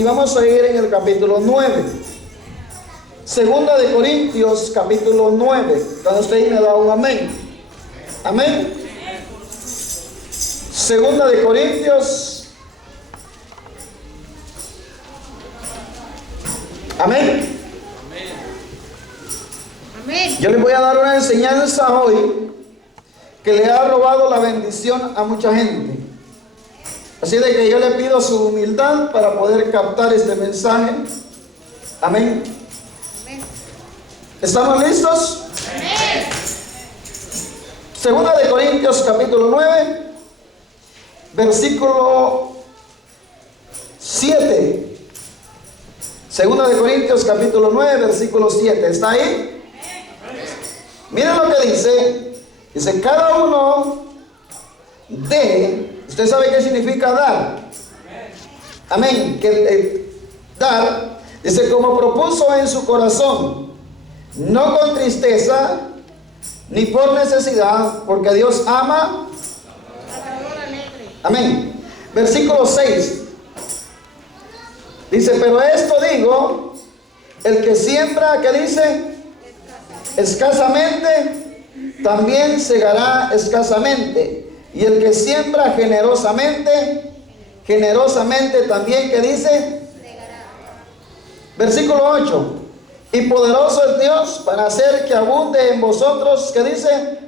y vamos a ir en el capítulo 9. Segunda de Corintios, capítulo 9. Cuando usted me da un amén. Amén. Segunda de Corintios. Amén. Amén. Yo les voy a dar una enseñanza hoy que le ha robado la bendición a mucha gente. Así de que yo le pido su humildad para poder captar este mensaje. Amén. Amén. ¿Estamos listos? Amén. Segunda de Corintios capítulo 9, versículo 7. Segunda de Corintios capítulo 9, versículo 7. ¿Está ahí? Miren lo que dice. Dice, cada uno de... ¿Usted sabe qué significa dar? Amén. Que dar, dice, como propuso en su corazón, no con tristeza, ni por necesidad, porque Dios ama. Amén. Versículo 6. Dice, pero esto digo, el que siembra, ¿qué dice? Escasamente, también segará escasamente. Y el que siembra generosamente, generosamente también, ¿qué dice? Versículo 8. Y poderoso es Dios para hacer que abunde en vosotros, ¿qué dice?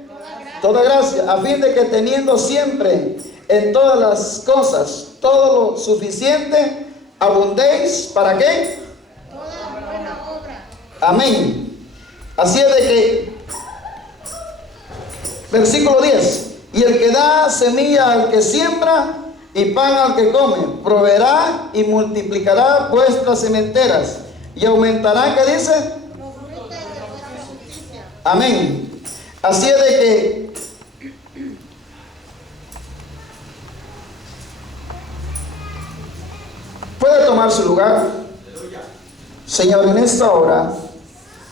Toda gracia, a fin de que teniendo siempre en todas las cosas todo lo suficiente, abundéis, ¿para qué? Toda buena obra. Amén. Así es de que, versículo 10. Y el que da semilla al que siembra y pan al que come, proveerá y multiplicará vuestras sementeras y aumentará, ¿qué dice? Los frutos de vuestra justicia. Amén. Así es de que puede tomar su lugar. Señor, en esta hora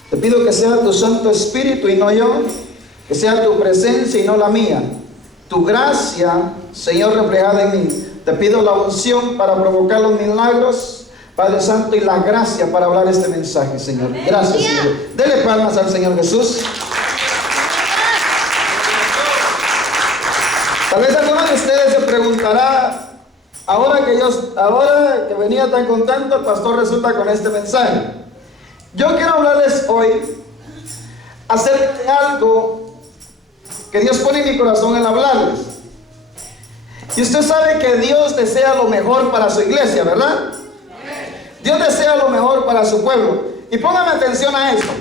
te pido que sea tu Santo Espíritu y no yo, que sea tu presencia y no la mía. Tu gracia, Señor, reflejada en mí. Te pido la unción para provocar los milagros, Padre Santo, y la gracia para hablar este mensaje, Señor. Gracias, Señor. Dele palmas al Señor Jesús. Tal vez alguno de ustedes se preguntará, ahora que venía tan contento, el pastor resulta con este mensaje. Yo quiero hablarles hoy acerca de algo que Dios pone en mi corazón en hablarles. Y usted sabe que Dios desea lo mejor para su iglesia, ¿verdad? Dios desea lo mejor para su pueblo. Y póngame atención a esto.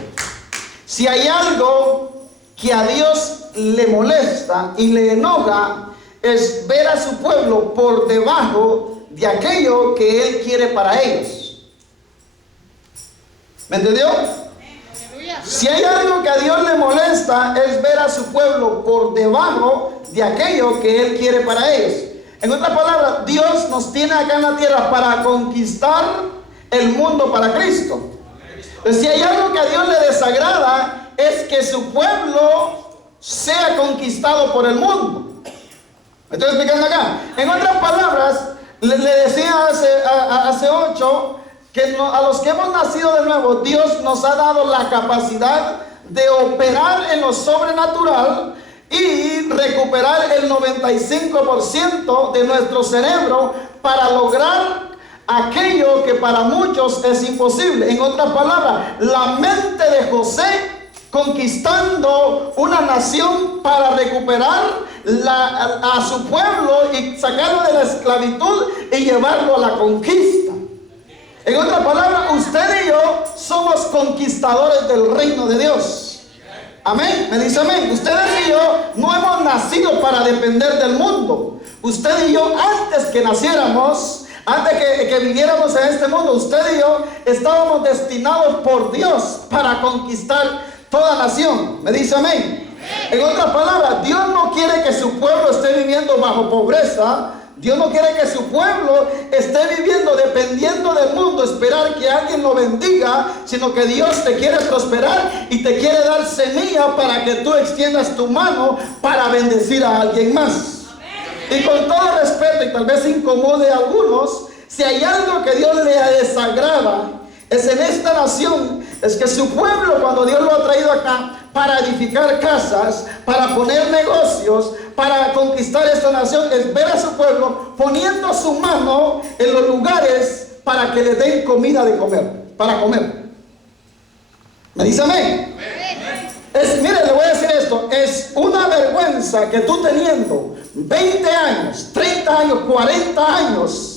Si hay algo que a Dios le molesta y le enoja, es ver a su pueblo por debajo de aquello que Él quiere para ellos. ¿Me entendió? Si hay algo que a Dios le molesta, es ver a su pueblo por debajo de aquello que Él quiere para ellos. En otras palabras, Dios nos tiene acá en la tierra para conquistar el mundo para Cristo. Entonces, si hay algo que a Dios le desagrada, es que su pueblo sea conquistado por el mundo. ¿Me estoy explicando acá? En otras palabras, le decía hace 8 que a los que hemos nacido de nuevo, Dios nos ha dado la capacidad de operar en lo sobrenatural y recuperar el 95% de nuestro cerebro para lograr aquello que para muchos es imposible. En otras palabras, la mente de José conquistando una nación para recuperar a su pueblo y sacarlo de la esclavitud y llevarlo a la conquista. En otras palabras, usted y yo somos conquistadores del reino de Dios. Amén. Me dice amén. Ustedes y yo no hemos nacido para depender del mundo. Usted y yo, antes que naciéramos, antes que viniéramos a este mundo, usted y yo estábamos destinados por Dios para conquistar toda nación. Me dice amén. En otras palabras, Dios no quiere que su pueblo esté viviendo bajo pobreza. Dios no quiere que su pueblo esté viviendo dependiendo del mundo, esperar que alguien lo bendiga, sino que Dios te quiere prosperar y te quiere dar semilla para que tú extiendas tu mano para bendecir a alguien más. Y con todo respeto, y tal vez incomode a algunos, si hay algo que Dios le desagrada es en esta nación, es que su pueblo, cuando Dios lo ha traído acá para edificar casas, para poner negocios, para conquistar esta nación, es ver a su pueblo poniendo su mano en los lugares para que le den comida de comer, para comer. ¿Me dice amén? Mire, le voy a decir esto, es una vergüenza que tú teniendo 20 años, 30 años, 40 años,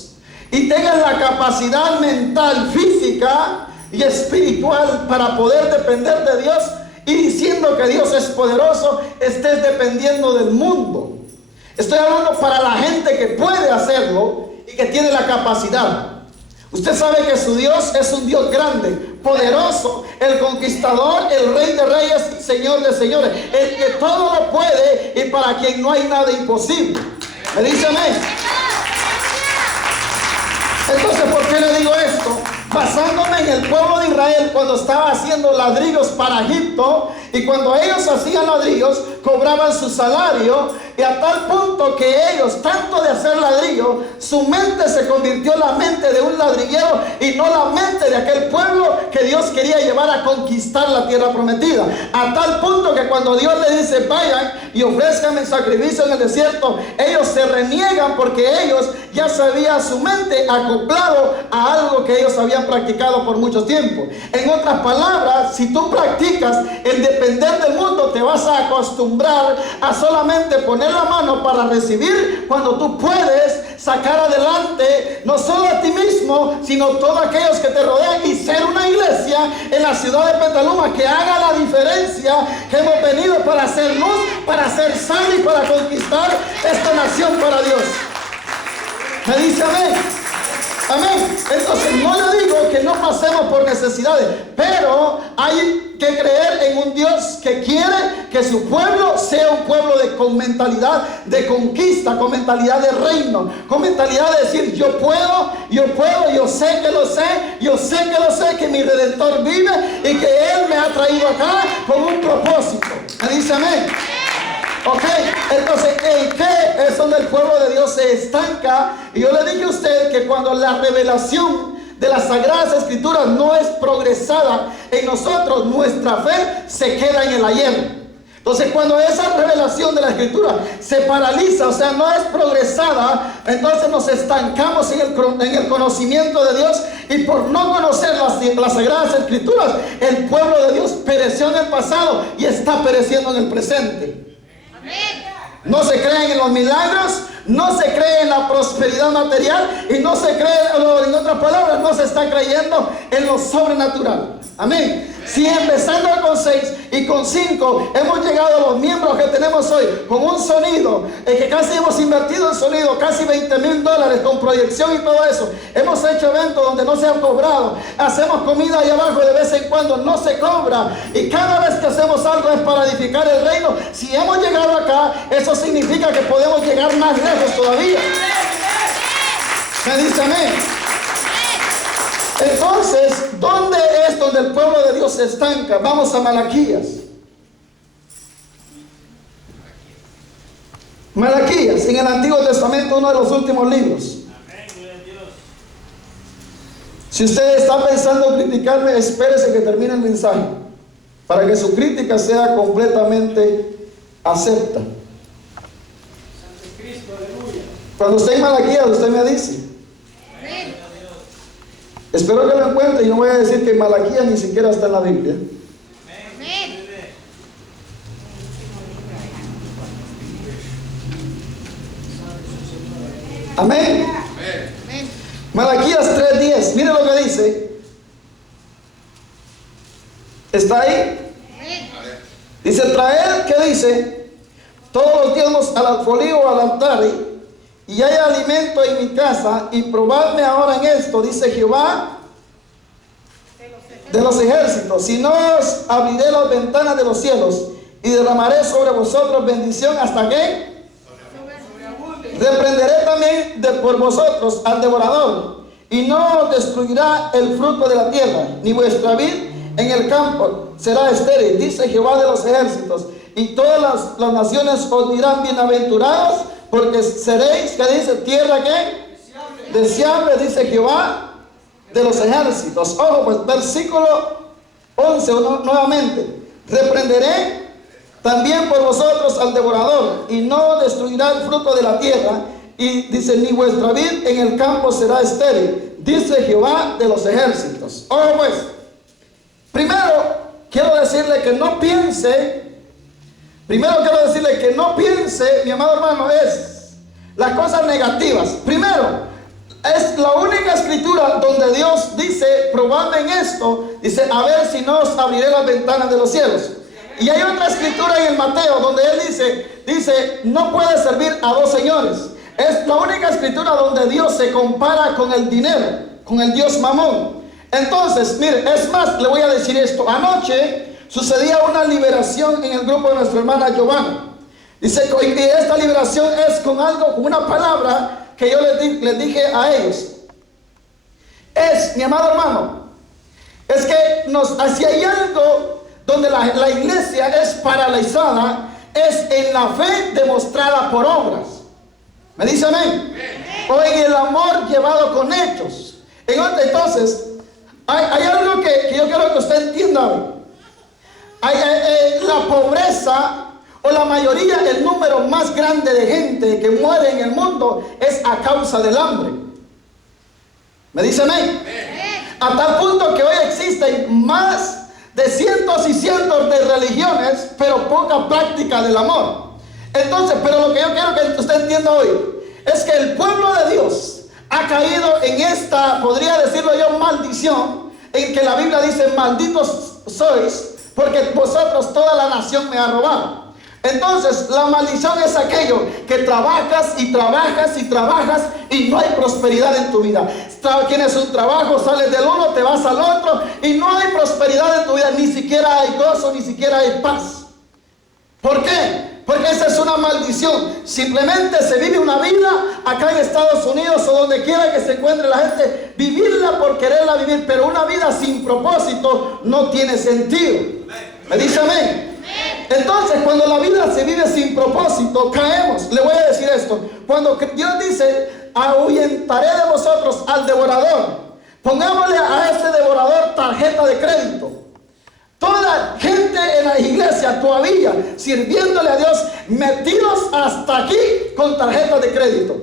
y tengas la capacidad mental, física y espiritual para poder depender de Dios, y diciendo que Dios es poderoso, estés dependiendo del mundo. Estoy hablando para la gente que puede hacerlo y que tiene la capacidad. Usted sabe que su Dios es un Dios grande, poderoso, el conquistador, el Rey de reyes y Señor de señores, el que todo lo puede y para quien no hay nada imposible. ¿Me dice amén? Entonces, ¿por qué le digo esto? Basándome en el pueblo de Israel cuando estaba haciendo ladrillos para Egipto, y cuando ellos hacían ladrillos cobraban su salario, y a tal punto que ellos, tanto de hacer ladrillo, su mente se convirtió en la mente de un ladrillero y no la mente de aquel pueblo que Dios quería llevar a conquistar la tierra prometida. A tal punto que cuando Dios le dice vayan y ofrezcan sacrificio en el desierto, ellos se reniegan porque ellos ya se había su mente acoplado a algo que ellos habían practicado por mucho tiempo. En otras palabras, si tú practicas el depender del mundo, te vas a acostumbrar a solamente poner la mano para recibir, cuando tú puedes sacar adelante no solo a ti mismo, sino todos aquellos que te rodean, y ser una iglesia en la ciudad de Petaluma que haga la diferencia, que hemos venido para hacer luz, para hacer sal y para conquistar esta nación para Dios. ¿Me dice amén? Amén. Entonces no le digo que no pasemos por necesidades, pero hay que creer en un Dios que quiere que su pueblo sea un pueblo con mentalidad de conquista, con mentalidad de reino, con mentalidad de decir yo puedo, yo sé que lo sé, que mi Redentor vive y que Él me ha traído acá con un propósito. ¿Me dice amén? Ok, entonces, ¿en qué es donde el pueblo de Dios se estanca? Y yo le dije a usted que cuando la revelación de las Sagradas Escrituras no es progresada en nosotros, nuestra fe se queda en el ayer. Entonces, cuando esa revelación de la Escritura se paraliza, o sea, no es progresada, entonces nos estancamos en el conocimiento de Dios, y por no conocer las Sagradas Escrituras, el pueblo de Dios pereció en el pasado y está pereciendo en el presente. No se creen en los milagros, no se cree en la prosperidad material, y no se cree, en otras palabras, no se está creyendo en lo sobrenatural. Amén. Si empezando con 6 y con 5 hemos llegado a los miembros que tenemos hoy, con un sonido, que casi hemos invertido en sonido, casi $20,000 con proyección y todo eso. Hemos hecho eventos donde no se han cobrado. Hacemos comida ahí abajo de vez en cuando, no se cobra. Y cada vez que hacemos algo es para edificar el reino. Si hemos llegado acá, eso significa que podemos llegar más lejos todavía. ¿Me dice amén? Entonces, ¿dónde es donde el pueblo de Dios se estanca? Vamos a Malaquías. Malaquías, en el Antiguo Testamento, uno de los últimos libros. Si usted está pensando criticarme, espérese que termine el mensaje, para que su crítica sea completamente acepta. Cuando esté en Malaquías, usted me dice. Espero que lo encuentre, y no voy a decir que Malaquías ni siquiera está en la Biblia. Amén. Malaquías 3:10, mire lo que dice. ¿Está ahí? Dice, traed, ¿qué dice? Todos los diezmos al alfolí o al altar, y hay alimento en mi casa, y probadme ahora en esto, dice Jehová de los ejércitos, si no os abriré las ventanas de los cielos y derramaré sobre vosotros bendición hasta que reprenderé también por vosotros al devorador, y no os destruirá el fruto de la tierra, ni vuestra vid en el campo será estéril, dice Jehová de los ejércitos, y todas las naciones os dirán bienaventurados, porque seréis, ¿qué dice? Tierra, ¿qué? Deseable, dice Jehová de los ejércitos. Ojo, pues, versículo 11, nuevamente. Reprenderé también por vosotros al devorador, y no destruirá el fruto de la tierra. Y dice, ni vuestra vid en el campo será estéril, dice Jehová de los ejércitos. Ojo, pues, primero quiero decirle que no piense, mi amado hermano, es las cosas negativas. Primero, es la única escritura donde Dios dice, probadme en esto, dice, a ver si no os abriré las ventanas de los cielos. Y hay otra escritura en el Mateo donde él dice, no puedes servir a dos señores. Es la única escritura donde Dios se compara con el dinero, con el Dios Mamón. Entonces, mire, es más, le voy a decir esto. Anoche sucedía una liberación en el grupo de nuestra hermana Giovanna. Dice que esta liberación es con una palabra que yo les dije a ellos. Mi amado hermano, es que si hay algo donde la iglesia es paralizada, es en la fe demostrada por obras. ¿Me dice amén? O en el amor llevado con hechos. Entonces, hay algo que yo quiero que usted entienda hoy. La pobreza, o la mayoría, el número más grande de gente que muere en el mundo es a causa del hambre. ¿Me dice amén? A tal punto que hoy existen más de cientos y cientos de religiones, pero poca práctica del amor. Entonces, pero lo que yo quiero que usted entienda hoy es que el pueblo de Dios ha caído en esta, podría decirlo yo, maldición, en que la Biblia dice, malditos sois, porque vosotros toda la nación me ha robado. Entonces, la maldición es aquello que trabajas y trabajas y trabajas y no hay prosperidad en tu vida. Tienes un trabajo, sales del uno, te vas al otro y no hay prosperidad en tu vida, ni siquiera hay gozo, ni siquiera hay paz. ¿Por qué? Porque esa es una maldición. Simplemente se vive una vida acá en Estados Unidos o donde quiera que se encuentre la gente, vivirla por quererla vivir, pero una vida sin propósito no tiene sentido. ¿Me dice amén? Entonces, cuando la vida se vive sin propósito, caemos. Le voy a decir esto. Cuando Dios dice, ahuyentaré de vosotros al devorador, pongámosle a ese devorador tarjeta de crédito. Toda gente en la iglesia todavía sirviéndole a Dios, metidos hasta aquí con tarjetas de crédito.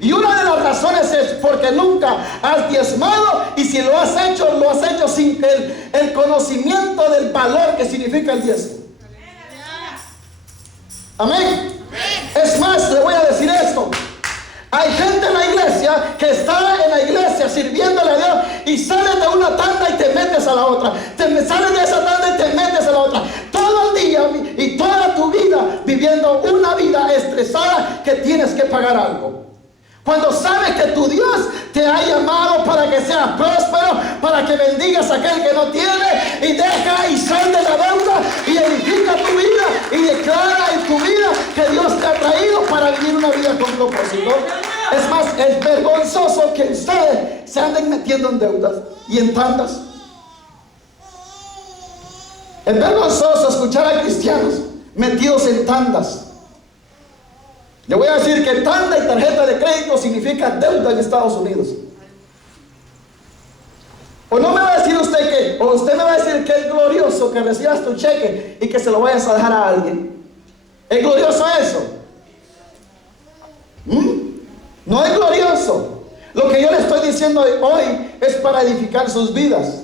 Y una de las razones es porque nunca has diezmado, y si lo has hecho sin el conocimiento del valor que significa el diezmo. Amén. Es más, le voy a decir esto. Hay gente en la iglesia que está en la iglesia sirviéndole a Dios y sales de una tanda y te metes a la otra. Sales de esa tanda y te metes a la otra. Todo el día y toda tu vida viviendo una vida estresada que tienes que pagar algo. Cuando sabes que tu Dios te ha llamado para que seas próspero, para que bendigas a aquel que no tiene, y deja y sal de la deuda y edifica tu vida y declara en tu vida que Dios te ha traído para vivir una vida con propósito. Es más, es vergonzoso que ustedes se anden metiendo en deudas y en tandas. Es vergonzoso escuchar a cristianos metidos en tandas. Le voy a decir que tanda y tarjeta de crédito significa deuda en Estados Unidos. O no me va a decir usted que, o usted me va a decir que es glorioso que recibas tu cheque y que se lo vayas a dejar a alguien. ¿Es glorioso eso? No es glorioso. Lo que yo le estoy diciendo hoy es para edificar sus vidas.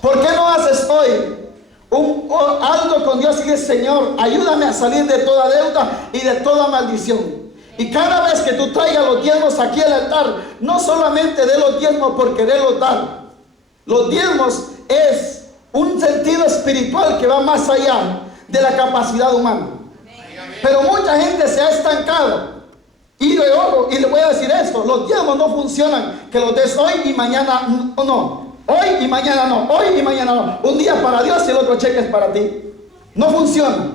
¿Por qué no haces hoy algo con Dios y dices, Señor, ayúdame a salir de toda deuda y de toda maldición? Y cada vez que tú traigas los diezmos aquí al altar, no solamente de los diezmos por quererlos dar. Los diezmos es un sentido espiritual que va más allá de la capacidad humana. Pero mucha gente se ha estancado. Y le voy a decir esto, los diezmos no funcionan que los des hoy y mañana no. Hoy y mañana no, hoy y mañana no. Un día para Dios y el otro cheque es para ti. No funciona.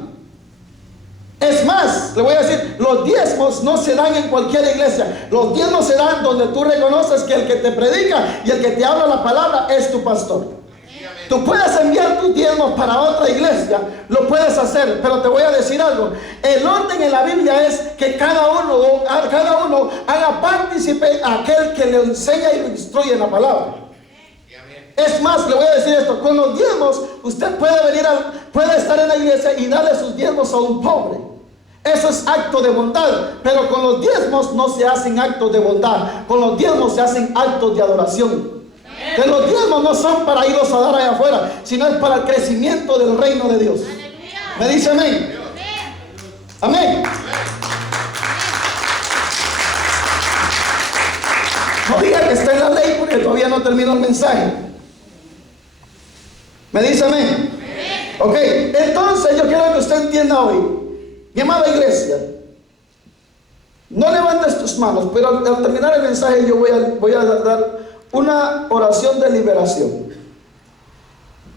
Es más, le voy a decir, los diezmos no se dan en cualquier iglesia. Los diezmos se dan donde tú reconoces que el que te predica y el que te habla la palabra es tu pastor. Tú puedes enviar tus diezmos para otra iglesia, lo puedes hacer, pero te voy a decir algo. El orden en la Biblia es que cada uno haga partícipe a aquel que le enseña y lo instruye en la palabra. Es más, le voy a decir esto: con los diezmos usted puede estar en la iglesia y darle sus diezmos a un pobre. Eso es acto de bondad, pero con los diezmos no se hacen actos de bondad, con los diezmos se hacen actos de adoración. Que los diezmos no son para irlos a dar allá afuera, sino es para el crecimiento del reino de Dios. ¿Me dice amén? Amén. No diga que está en la ley porque todavía no terminó el mensaje. ¿Me dice amén? Ok, entonces yo quiero que usted entienda hoy, mi amada iglesia, no levantes tus manos, pero al terminar el mensaje yo voy a dar una oración de liberación.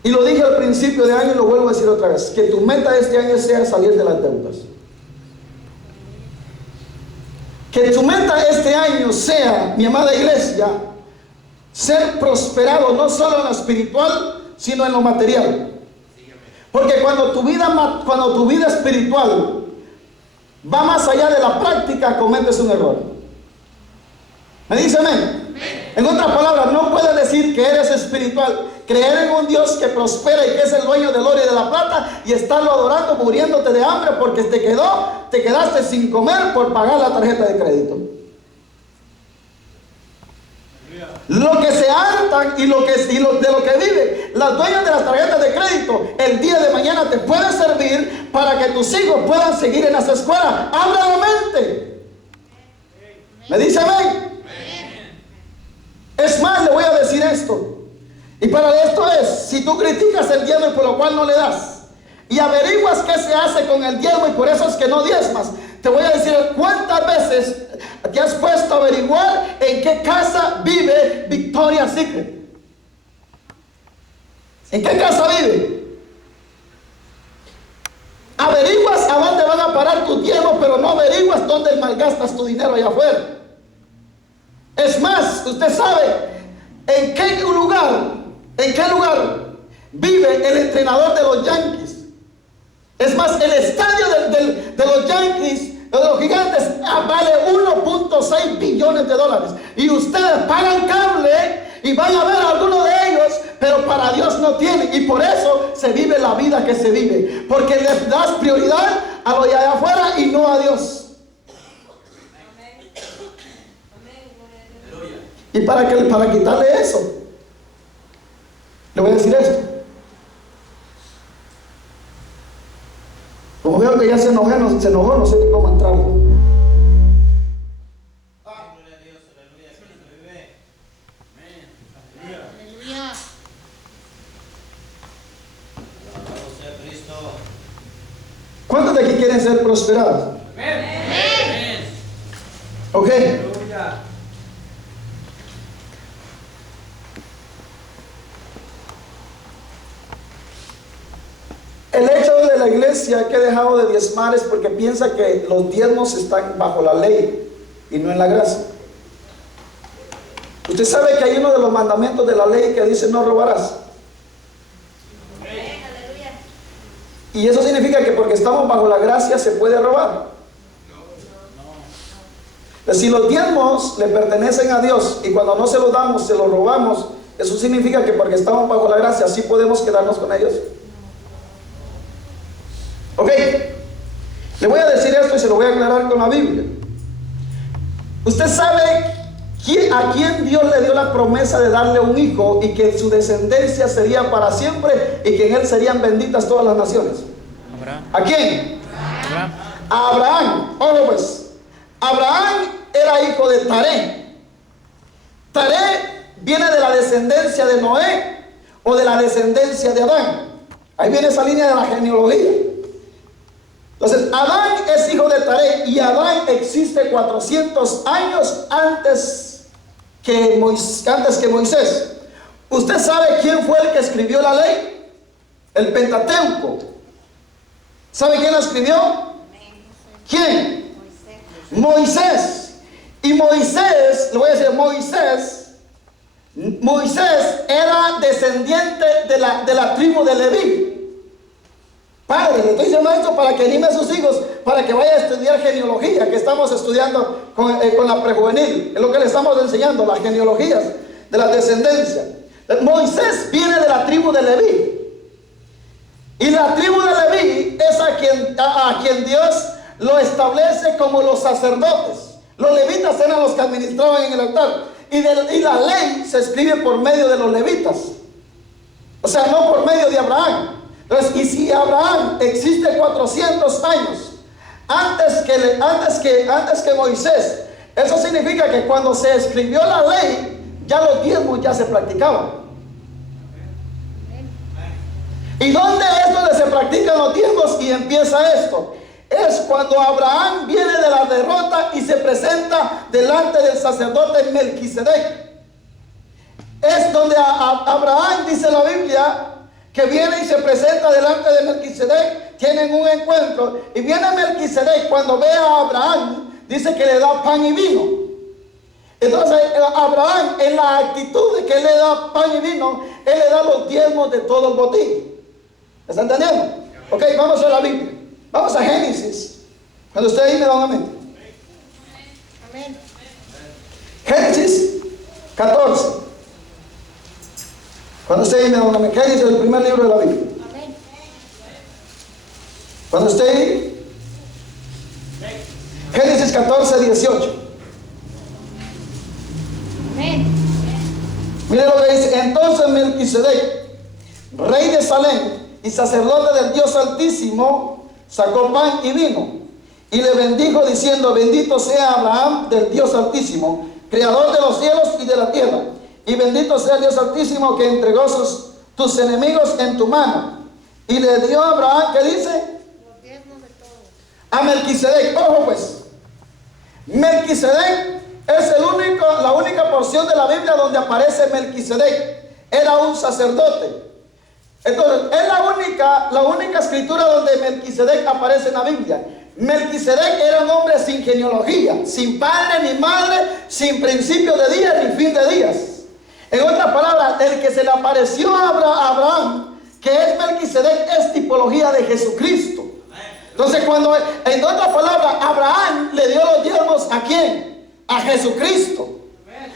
Y lo dije al principio de año y lo vuelvo a decir otra vez: que tu meta este año sea salir de las deudas. Que tu meta este año sea, mi amada iglesia, ser prosperado no solo en lo espiritual, sino en lo material. Porque cuando tu vida espiritual va más allá de la práctica, cometes un error. ¿Me dice amén? En otras palabras, no puedes decir que eres espiritual, creer en un Dios que prospera y que es el dueño del oro y de la plata, y estarlo adorando muriéndote de hambre porque te quedaste sin comer por pagar la tarjeta de crédito. Lo que se hartan y de lo que vive las dueñas de las tarjetas de crédito, el día de mañana te puede servir para que tus hijos puedan seguir en las escuelas. ¡Abra la mente! ¿Me dice amén? Es más, le voy a decir esto, y para esto es: si tú criticas el diezmo y por lo cual no le das, y averiguas qué se hace con el diezmo y por eso es que no diezmas, te voy a decir cuántas veces te has puesto a averiguar en qué casa vive Victoria's Secret. ¿En qué casa vive? Averiguas a dónde van a parar tus diezmos, pero no averiguas dónde malgastas tu dinero allá afuera. Es más, usted sabe en qué lugar vive el entrenador de los Yankees. Es más, el estadio de los Yankees, de los Gigantes, vale 1.6 billones de dólares. Y ustedes pagan cable y van a ver a alguno de ellos, pero para Dios no tienen. Y por eso se vive la vida que se vive, porque les das prioridad a lo de allá afuera y no a Dios. Y para quitarle eso, le voy a decir esto. Como veo que ya se enojó, no sé ni cómo entrarle. ¿Cuántos de aquí quieren ser prosperados? Ok. El hecho de la iglesia que ha dejado de diezmar es porque piensa que los diezmos están bajo la ley y no en la gracia. Usted sabe que hay uno de los mandamientos de la ley que dice: no robarás. Y eso significa que porque estamos bajo la gracia se puede robar. Pero si los diezmos le pertenecen a Dios y cuando no se los damos, se los robamos, eso significa que porque estamos bajo la gracia sí podemos quedarnos con ellos. Ok, le voy a decir esto y se lo voy a aclarar con la Biblia. Usted sabe a quién Dios le dio la promesa de darle un hijo y que su descendencia sería para siempre y que en él serían benditas todas las naciones. Abraham. ¿A quién? Abraham. A Abraham. Ojo pues, Abraham era hijo de Taré. Taré viene de la descendencia de Noé o de la descendencia de Adán. Ahí viene esa línea de la genealogía. Entonces, Adán es hijo de Taré y Adán existe 400 años antes que Moisés. ¿Usted sabe quién fue el que escribió la ley? El Pentateuco. ¿Sabe quién la escribió? ¿Quién? Moisés. Y Moisés, le voy a decir, Moisés Moisés era descendiente de la tribu de Leví. Padre, le estoy diciendo esto para que anime a sus hijos, para que vaya a estudiar genealogía, que estamos estudiando con la prejuvenil. Es lo que le estamos enseñando, las genealogías de la descendencia. Moisés viene de la tribu de Leví. Y la tribu de Leví es a quien Dios lo establece como los sacerdotes. Los levitas eran los que administraban en el altar. Y la ley se escribe por medio de los levitas. O sea, no por medio de Abraham. Entonces, y si Abraham existe 400 años antes que Moisés, eso significa que cuando se escribió la ley, ya los diezmos ya se practicaban. ¿Y dónde es donde se practican los diezmos y empieza esto? Es cuando Abraham viene de la derrota y se presenta delante del sacerdote Melquisedec. Es donde Abraham, dice la Biblia, que viene y se presenta delante de Melquisedec, tienen un encuentro, y viene Melquisedec, cuando ve a Abraham, dice que le da pan y vino. Entonces Abraham, en la actitud de que él le da pan y vino, él le da los diezmos de todo el botín. ¿Me está entendiendo? Ok, vamos a la Biblia. Vamos a Génesis. Cuando usted ahí me da un amén. Amén. Génesis 14. Cuando usted ahí me da un amén. Génesis es el primer libro de la Biblia. Amén. Cuando usted ahí. Génesis 14, 18. Amén. Mire lo que dice. Entonces Melquisedec, rey de Salem y sacerdote del Dios Altísimo, sacó pan y vino y le bendijo diciendo: bendito sea Abraham del Dios Altísimo, creador de los cielos y de la tierra, y bendito sea el Dios Altísimo que entregó tus enemigos en tu mano. Y le dio a Abraham, ¿qué dice? Los diezmos de todo. A Melquisedec. Ojo pues, Melquisedec es la única porción de la Biblia donde aparece Melquisedec. Era un sacerdote. Entonces, es la única escritura donde Melquisedec aparece en la Biblia. Melquisedec era un hombre sin genealogía, sin padre ni madre, sin principio de días ni fin de días. En otras palabras, el que se le apareció a Abraham, que es Melquisedec, es tipología de Jesucristo. Entonces, en otras palabras, Abraham le dio los diezmos ¿a quién? A Jesucristo.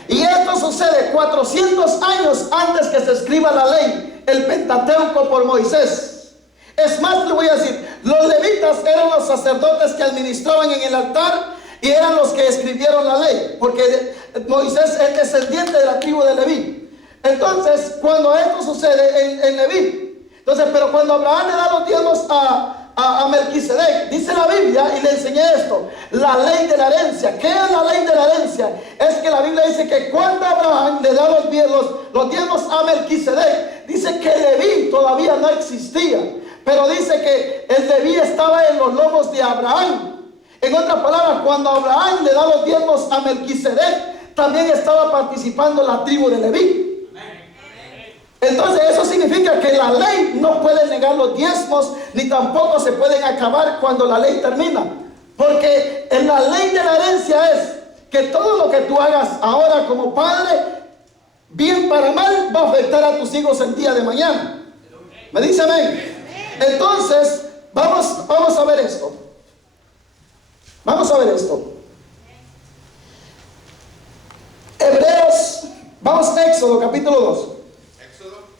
Y esto sucede 400 años antes que se escriba la ley, el Pentateuco, por Moisés. Es más, le voy a decir, los levitas eran los sacerdotes que administraban en el altar y eran los que escribieron la ley, porque Moisés es descendiente de la tribu de Leví. Entonces, cuando esto sucede en Leví, pero cuando Abraham le da los diezmos a Melquisedec, dice la Biblia, y le enseñé esto, la ley de la herencia. ¿Qué es la ley de la herencia? Es que la Biblia dice que cuando Abraham le da los diezmos a Melquisedec, dice que Leví todavía no existía, pero dice que el Leví estaba en los lomos de Abraham. En otras palabras, cuando Abraham le da los diezmos a Melquisedec, también estaba participando la tribu de Leví. Entonces eso significa que la ley no puede negar los diezmos, ni tampoco se pueden acabar cuando la ley termina. Porque en la ley de la herencia es que todo lo que tú hagas ahora como padre, bien para mal, va a afectar a tus hijos el día de mañana. ¿Me dice amén? Entonces, vamos a ver esto. Vamos a ver esto. Hebreos, vamos a Éxodo capítulo 2.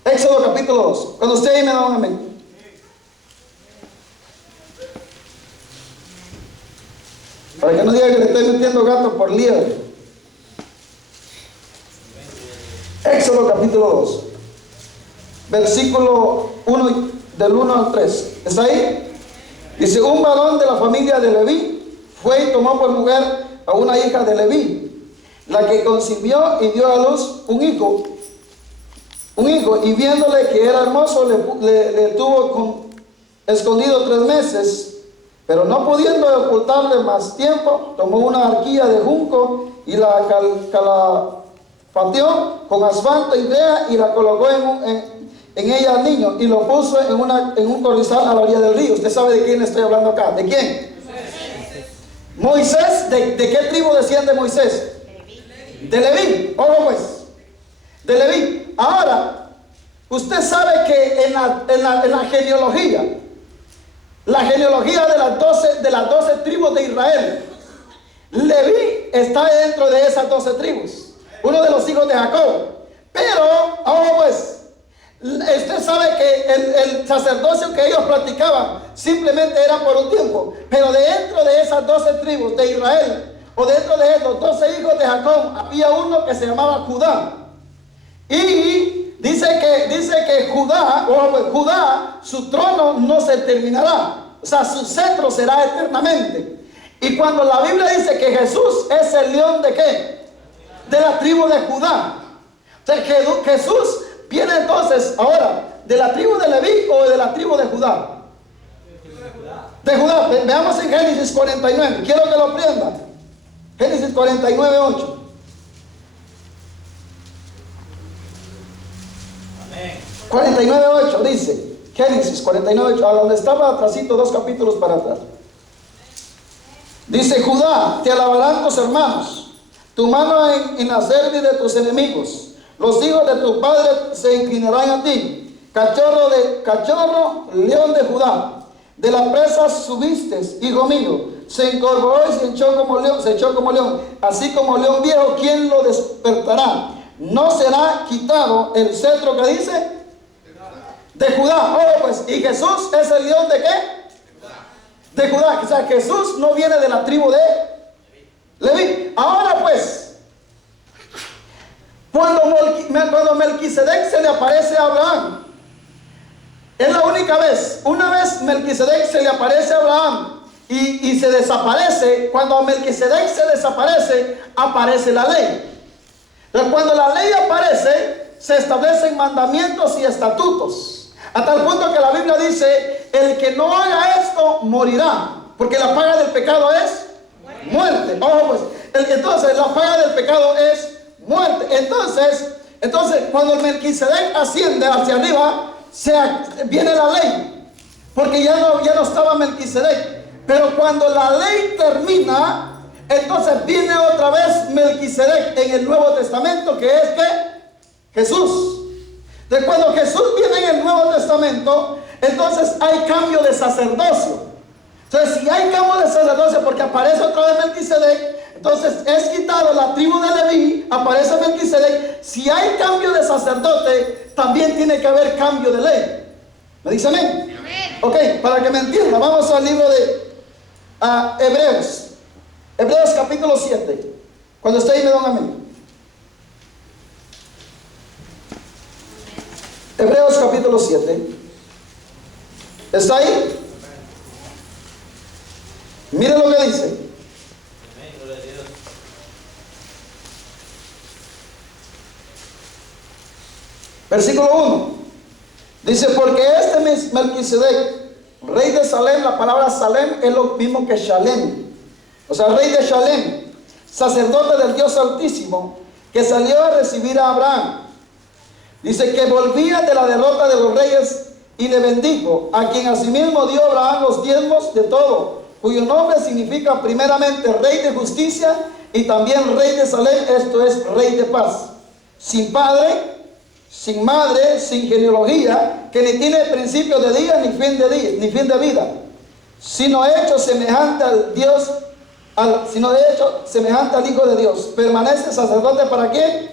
Éxodo capítulo 2. Cuando usted ahí me da un amén. Para que no diga que le estoy metiendo gato por liebre. Éxodo capítulo 2. Versículo 1, del 1 al 3. ¿Está ahí? Dice: un varón de la familia de Leví fue y tomó por mujer a una hija de Leví, la que concibió y dio a luz un hijo, y viéndole que era hermoso, le tuvo escondido 3 meses, pero no pudiendo ocultarle más tiempo, tomó una arquilla de junco y la calafateó con asfalto y brea y la colocó en ella al niño y lo puso en un corrizal a la orilla del río. Usted sabe de quién estoy hablando acá. ¿De quién? Moisés. ¿De qué tribu desciende Moisés? De Leví. Ojo pues. de Leví. Ahora, usted sabe que en la genealogía, la genealogía de las 12 tribus de Israel, Leví está dentro de esas 12 tribus, uno de los hijos de Jacob. Pero, pues, usted sabe que el sacerdocio que ellos practicaban simplemente era por un tiempo. Pero dentro de esas 12 tribus de Israel, o dentro de los 12 hijos de Jacob, había uno que se llamaba Judá. Y dice que Judá, su trono no se terminará. O sea, su cetro será eternamente. Y cuando la Biblia dice que Jesús es el león de ¿qué? De la tribu de Judá. O sea, que Jesús viene entonces ahora de la tribu de Leví o de la tribu de Judá. De Judá. Veamos en Génesis 49. Quiero que lo aprendan. Génesis 49, 8. 49:8 dice, Génesis 49:8, a donde estaba atrasito, 2 capítulos para atrás. Dice: Judá, te alabarán tus hermanos, tu mano en hacer de tus enemigos. Los hijos de tu padre se inclinarán a ti. Cachorro, león de Judá, de la presa subiste, hijo mío. Se incorporó y se echó como león, así como león viejo, ¿quién lo despertará? No será quitado el cetro que dice de Judá. Pues, y Jesús es el león de ¿qué? De Judá. O sea, Jesús no viene de la tribu de Leví. Ahora pues, cuando Melquisedec se le aparece a Abraham, es la única vez. Una vez Melquisedec se le aparece a Abraham y se desaparece. Cuando Melquisedec se desaparece, aparece la ley. Pero cuando la ley aparece, se establecen mandamientos y estatutos. A tal punto que la Biblia dice: el que no haga esto morirá, porque la paga del pecado es muerte. Pues, entonces la paga del pecado es muerte. Entonces cuando el Melquisedec asciende hacia arriba, viene la ley, porque ya no estaba Melquisedec. Pero cuando la ley termina, entonces viene otra vez Melquisedec en el Nuevo Testamento, que es ¿qué? Jesús. De cuando Jesús viene en el Nuevo Testamento, entonces hay cambio de sacerdocio. Entonces, si hay cambio de sacerdocio, porque aparece otra vez Melquisedec, entonces es quitado la tribu de Leví, aparece Melquisedec. Si hay cambio de sacerdote, también tiene que haber cambio de ley. ¿Me dice amén? Amén. Ok, para que me entienda, vamos al libro de Hebreos. Hebreos capítulo 7. Cuando esté ahí me dan amén. Hebreos capítulo 7. ¿Está ahí? Mire lo que dice. Versículo 1. Dice: porque este Melquisedec, rey de Salem, la palabra Salem es lo mismo que Shalem. O sea, rey de Shalem, sacerdote del Dios Altísimo, que salió a recibir a Abraham. Dice que volvía de la derrota de los reyes y le bendijo, a quien asimismo dio Abraham los diezmos de todo, cuyo nombre significa primeramente rey de justicia y también rey de Salem, esto es rey de paz. Sin padre, sin madre, sin genealogía, que ni tiene principio de día ni fin de vida, sino hecho semejante al Dios, semejante al Hijo de Dios. Permanece sacerdote ¿para quién?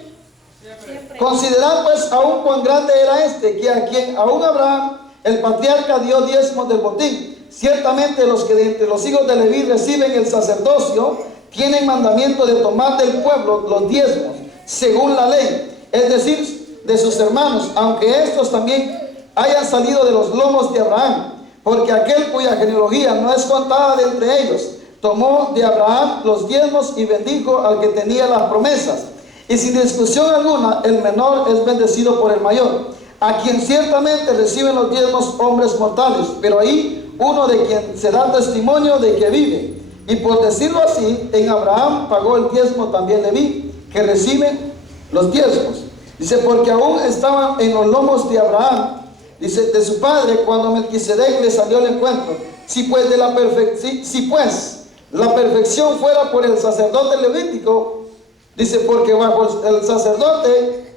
Siempre. Considerad pues aún cuán grande era este, que a quien aún Abraham, el patriarca, dio diezmos del botín. Ciertamente los que de entre los hijos de Leví reciben el sacerdocio, tienen mandamiento de tomar del pueblo los diezmos, según la ley, es decir, de sus hermanos, aunque estos también hayan salido de los lomos de Abraham, porque aquel cuya genealogía no es contada de entre ellos, tomó de Abraham los diezmos y bendijo al que tenía las promesas. Y sin discusión alguna, el menor es bendecido por el mayor, a quien ciertamente reciben los diezmos hombres mortales, pero ahí uno de quien se da testimonio de que vive. Y por decirlo así, en Abraham pagó el diezmo también Leví, que reciben los diezmos. Dice, porque aún estaban en los lomos de Abraham, dice, de su padre, cuando Melquisedec le salió al encuentro. Si pues la perfección fuera por el sacerdote levítico, dice, porque bajo el sacerdote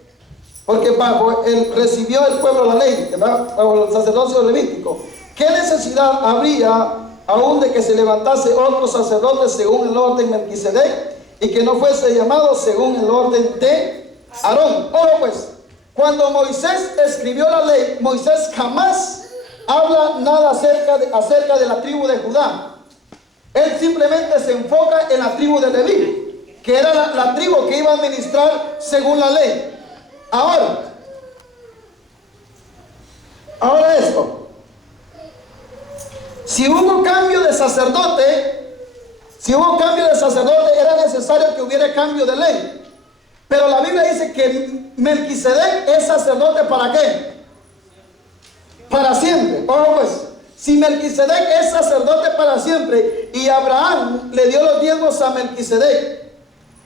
porque bajo él recibió el pueblo la ley, bajo el sacerdocio levítico. ¿Qué necesidad habría aún de que se levantase otro sacerdote según el orden de Melquisedec y que no fuese llamado según el orden de Aarón? Ojo pues, cuando Moisés escribió la ley, Moisés jamás habla nada acerca de la tribu de Judá. Él simplemente se enfoca en la tribu de Leví, que era la tribu que iba a administrar según la ley. Ahora esto. Si hubo cambio de sacerdote, era necesario que hubiera cambio de ley. Pero la Biblia dice que Melquisedec es sacerdote ¿para qué? Para siempre. Ojo pues, si Melquisedec es sacerdote para siempre y Abraham le dio los diezmos a Melquisedec,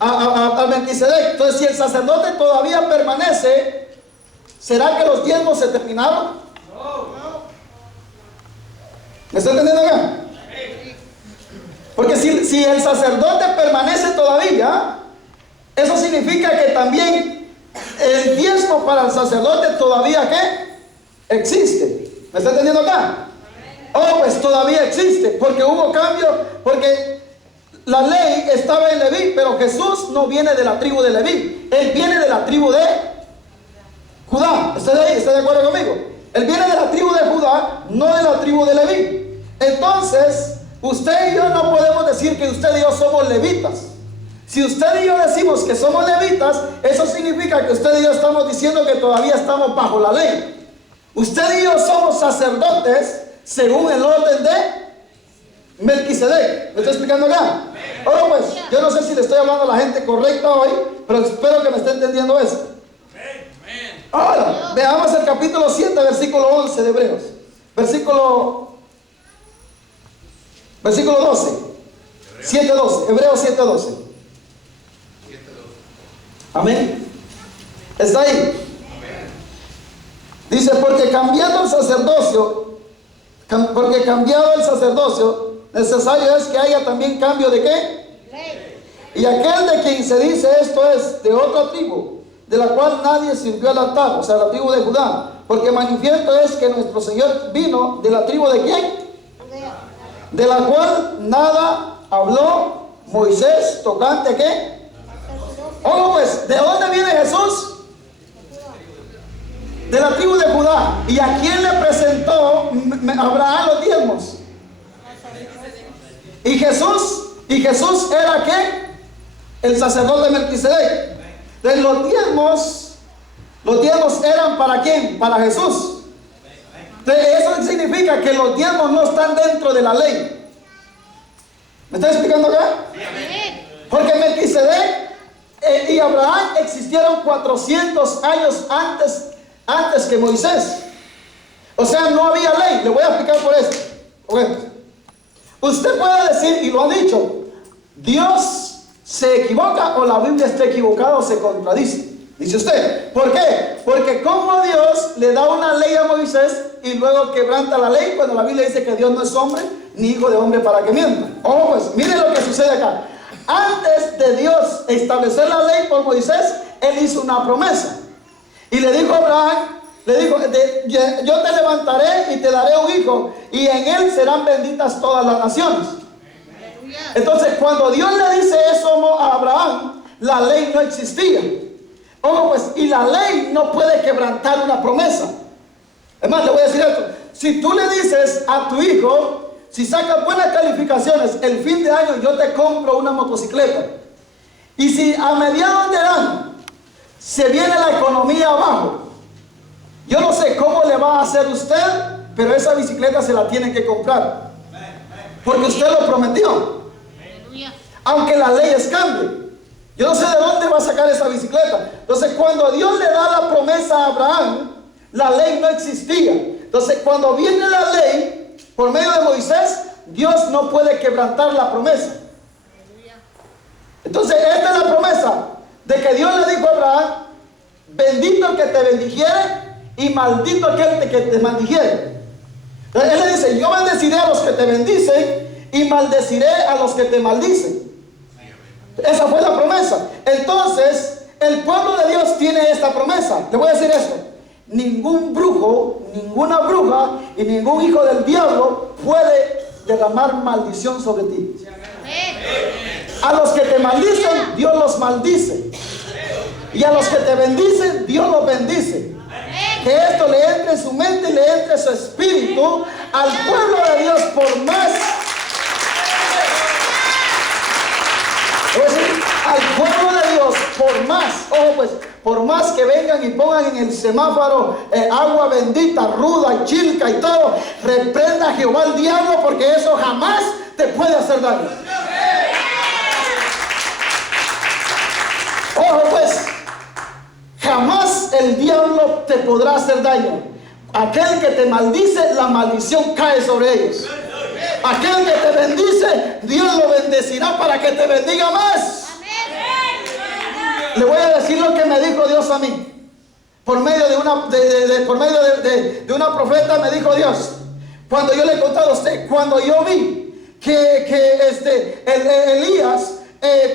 entonces si el sacerdote todavía permanece, ¿será que los diezmos se terminaron? ¿Me está entendiendo acá? Porque si el sacerdote permanece todavía, eso significa que también el diezmo para el sacerdote todavía ¿qué? Existe. ¿Me está entendiendo acá? Oh, pues todavía existe, porque hubo cambio, porque la ley estaba en Leví, pero Jesús no viene de la tribu de Leví, Él viene de la tribu de Judá. ¿Está de acuerdo conmigo? Él viene de la tribu de Judá, no de la tribu de Leví. Entonces, usted y yo no podemos decir que usted y yo somos levitas. Si usted y yo decimos que somos levitas, eso significa que usted y yo estamos diciendo que todavía estamos bajo la ley. Usted y yo somos sacerdotes según el orden de Melquisedec. ¿Me estoy explicando acá? Ahora pues, yo no sé si le estoy hablando a la gente correcta hoy, pero espero que me esté entendiendo eso. Ahora, veamos el capítulo 7, versículo 11 de Hebreos. Versículo 12. 7:12. Hebreos 7:12. Amén. ¿Está ahí? Dice, porque cambiado el sacerdocio, necesario es que haya también cambio de ¿qué? Ley. Y aquel de quien se dice esto es de otra tribu, de la cual nadie sirvió al altar, o sea, la tribu de Judá, porque manifiesto es que nuestro Señor vino de la tribu de ¿quién? De la cual nada habló Moisés tocante ¿qué? Oh, pues, ¿de dónde viene Jesús? De la tribu de Judá. ¿Y a quién le presentó Abraham los diezmos? Y Jesús era ¿qué? El sacerdote Melquisedec. Entonces los diezmos eran ¿para quién? Para Jesús. Entonces, eso significa que los diezmos no están dentro de la ley. ¿Me está explicando acá? Porque Melquisedec y Abraham existieron 400 años antes que Moisés. O sea, no había ley. Le voy a explicar por esto. Bueno, usted puede decir, y lo ha dicho, Dios se equivoca o la Biblia está equivocada o se contradice. Dice usted, ¿por qué? Porque como Dios le da una ley a Moisés y luego quebranta la ley cuando la Biblia dice que Dios no es hombre ni hijo de hombre para que mienta. Oh, pues mire lo que sucede acá. Antes de Dios establecer la ley por Moisés, Él hizo una promesa. Y le dijo a Abraham, yo te levantaré y te daré un hijo, y en él serán benditas todas las naciones. Entonces, cuando Dios le dice eso a Abraham, la ley no existía. Ojo pues, y la ley no puede quebrantar una promesa. Es más, le voy a decir esto. Si tú le dices a tu hijo, si sacas buenas calificaciones, el fin de año yo te compro una motocicleta. Y si a mediados de año se viene la economía abajo, yo no sé cómo le va a hacer usted, pero esa bicicleta se la tiene que comprar. Porque usted lo prometió. Aunque las leyes cambien. Yo no sé de dónde va a sacar esa bicicleta. Entonces, cuando Dios le da la promesa a Abraham, la ley no existía. Entonces, cuando viene la ley, por medio de Moisés, Dios no puede quebrantar la promesa. Entonces, esta es la promesa de que Dios le dijo a Abraham, bendito el que te bendijere y maldito aquel que te maldijere. Entonces, Él le dice, yo bendeciré a los que te bendicen y maldeciré a los que te maldicen. Esa fue la promesa. Entonces, el pueblo de Dios tiene esta promesa. Le voy a decir esto: ningún brujo, ninguna bruja y ningún hijo del diablo puede derramar maldición sobre ti. A los que te maldicen, Dios los maldice. Y a los que te bendicen, Dios los bendice. Que esto le entre en su mente y le entre en su espíritu al pueblo de Dios. Por más, al pueblo de Dios, por más, ojo pues, por más que vengan y pongan en el semáforo agua bendita, ruda, chilca y todo, reprenda a Jehová al diablo, porque eso jamás te puede hacer daño. Ojo pues, jamás el diablo te podrá hacer daño. Aquel que te maldice, la maldición cae sobre ellos. Aquel que te bendice, Dios lo bendecirá para que te bendiga más. Le voy a decir lo que me dijo Dios a mí. Por medio de una profeta me dijo Dios. Cuando yo le he contado a usted, cuando yo vi que Elías,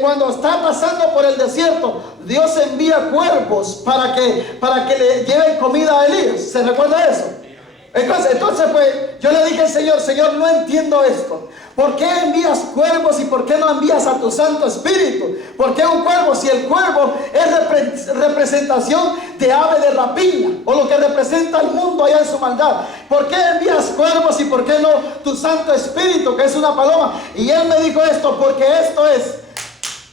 cuando está pasando por el desierto, Dios envía cuervos para que le lleven comida a Elías. ¿Se recuerda eso? Entonces pues yo le dije al Señor: Señor, no entiendo esto. ¿Por qué envías cuervos y por qué no envías a tu Santo Espíritu? ¿Por qué un cuervo? Si el cuervo es representación de ave de rapiña, o lo que representa el mundo allá en su maldad. ¿Por qué envías cuervos y por qué no tu Santo Espíritu, que es una paloma? Y él me dijo esto: porque esto es,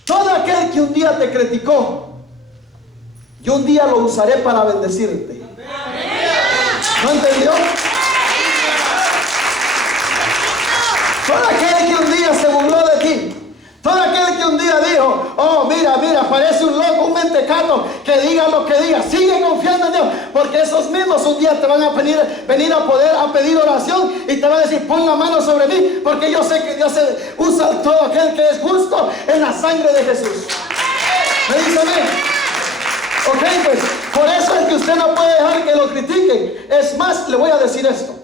todo aquel que un día te criticó, yo un día lo usaré para bendecirte. ¿No entendió? Todo aquel que un día se burló de ti, todo aquel que un día dijo: oh, mira, parece un loco, un mentecato, que diga lo que diga, sigue confiando en Dios, porque esos mismos un día te van a venir a pedir oración y te van a decir: pon la mano sobre mí, porque yo sé que Dios usa todo aquel que es justo en la sangre de Jesús. ¿Me dice amén? Ok, pues por eso es que usted no puede dejar que lo critiquen. Es más, le voy a decir esto.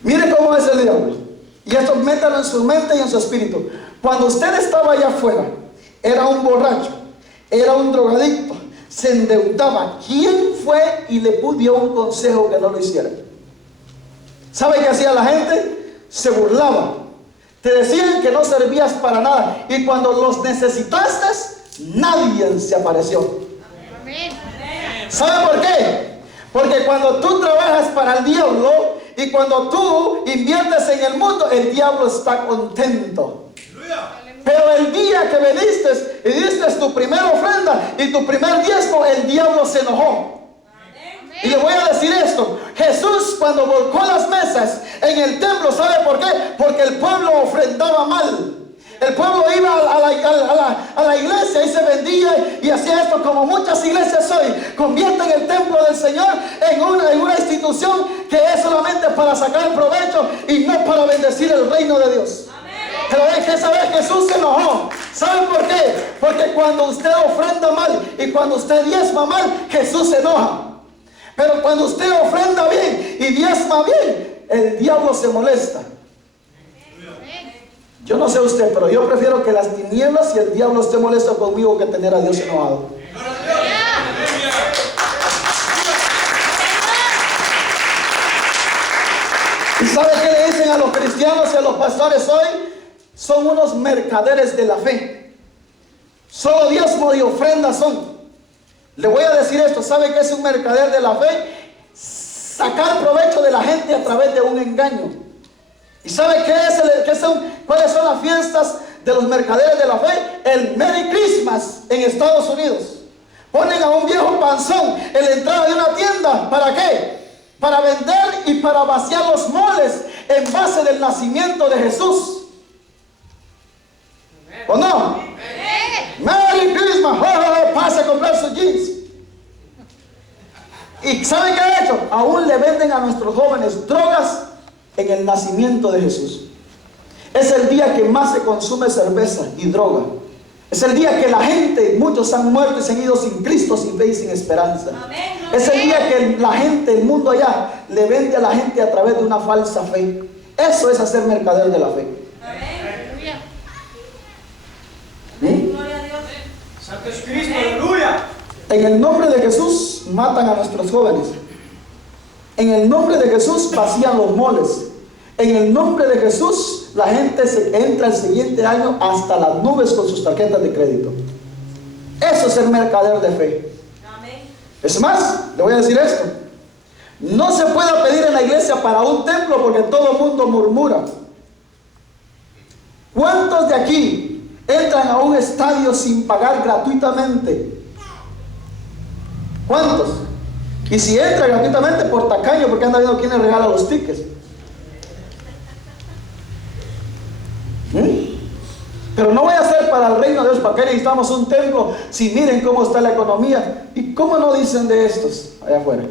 Mire cómo es el diablo. Y esto métalo en su mente y en su espíritu. Cuando usted estaba allá afuera, era un borracho, era un drogadicto, se endeudaba. ¿Quién fue y le dio un consejo que no lo hiciera? ¿Sabe qué hacía la gente? Se burlaba. Te decían que no servías para nada. Y cuando los necesitaste, nadie se apareció. ¿Sabe por qué? Porque cuando tú trabajas para el diablo y cuando tú inviertes en el mundo, el diablo está contento. Pero el día que veniste y diste tu primera ofrenda y tu primer diezmo, el diablo se enojó. Y le voy a decir esto: Jesús, cuando volcó las mesas en el templo, ¿sabe por qué? Porque el pueblo ofrendaba mal. El pueblo iba a la iglesia y se vendía y hacía esto, como muchas iglesias hoy convierten el templo del Señor en una institución que es solamente para sacar provecho y no para bendecir el reino de Dios. Pero es que esa vez Jesús se enojó. ¿Saben por qué? Porque cuando usted ofrenda mal y cuando usted diezma mal, Jesús se enoja. Pero cuando usted ofrenda bien y diezma bien, el diablo se molesta. Yo no sé usted, pero yo prefiero que las tinieblas y el diablo esté molesto conmigo que tener a Dios enojado. ¿Y sabe qué le dicen a los cristianos y a los pastores hoy? Son unos mercaderes de la fe. Solo diezmo y ofrenda son. Le voy a decir esto: ¿sabe qué es un mercader de la fe? Sacar provecho de la gente a través de un engaño. ¿Y sabe cuáles son las fiestas de los mercaderes de la fe? El Merry Christmas en Estados Unidos. Ponen a un viejo panzón en la entrada de una tienda. ¿Para qué? Para vender y para vaciar los moles en base del nacimiento de Jesús. ¿O no? Merry Christmas. Pase a comprar sus jeans. ¿Y saben qué ha hecho? Aún le venden a nuestros jóvenes drogas en el nacimiento de Jesús. Es el día que más se consume cerveza y droga. Es el día que la gente, muchos han muerto y se han ido sin Cristo, sin fe y sin esperanza. Es el día que la gente, el mundo allá, le vende a la gente a través de una falsa fe. Eso es hacer mercader de la fe. Santo es Cristo, aleluya. En el nombre de Jesús matan a nuestros jóvenes. En el nombre de Jesús vacían los moles. En el nombre de Jesús la gente entra el siguiente año hasta las nubes con sus tarjetas de crédito. Eso es el mercader de fe. Amén. Es más, le voy a decir esto. No se puede pedir en la iglesia para un templo porque todo el mundo murmura. ¿Cuántos de aquí entran a un estadio sin pagar gratuitamente? ¿Cuántos? Y si entra gratuitamente por tacaño, porque anda viendo quién le regala los tickets. Pero no voy a hacer para el reino de Dios. ¿Para qué necesitamos un templo si miren cómo está la economía? ¿Y cómo no dicen de estos allá afuera?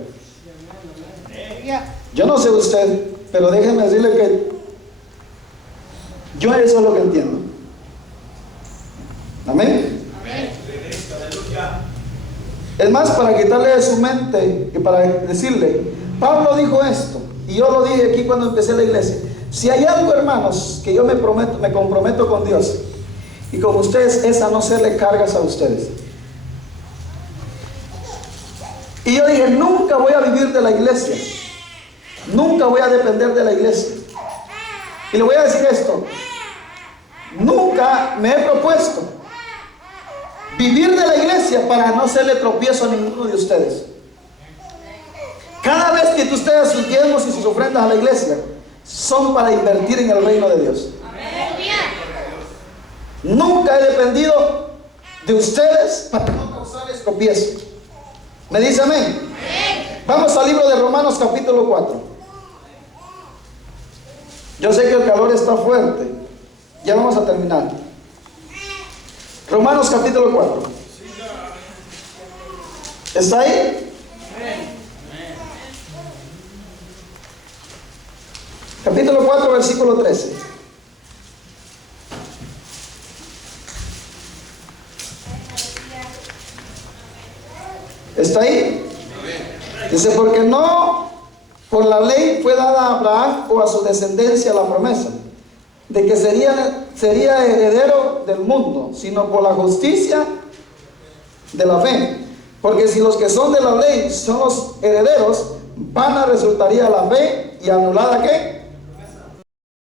Yo no sé usted, pero déjenme decirle que yo eso es lo que entiendo. Amén. Es más, para quitarle de su mente y para decirle, Pablo dijo esto, y yo lo dije aquí cuando empecé la iglesia. Si hay algo, hermanos, que yo me comprometo con Dios y con ustedes, es a no hacerle cargas a ustedes. Y yo dije, nunca voy a vivir de la iglesia, nunca voy a depender de la iglesia. Y le voy a decir esto, nunca me he propuesto vivir de la iglesia para no hacerle tropiezo a ninguno de ustedes. Cada vez que ustedes sus diezmos y sus ofrendas a la iglesia son para invertir en el reino de Dios. Nunca he dependido de ustedes para no causarles tropiezo. ¿Me dice amén? Vamos al libro de Romanos capítulo 4. Yo sé que el calor está fuerte. Ya vamos a terminar. Romanos capítulo 4. ¿Está ahí? Capítulo 4, versículo 13. ¿Está ahí? Dice, porque no por la ley fue dada a Abraham o a su descendencia la promesa de que sería heredero del mundo, sino por la justicia de la fe. Porque si los que son de la ley son los herederos, vana resultaría la fe y anulada ¿qué?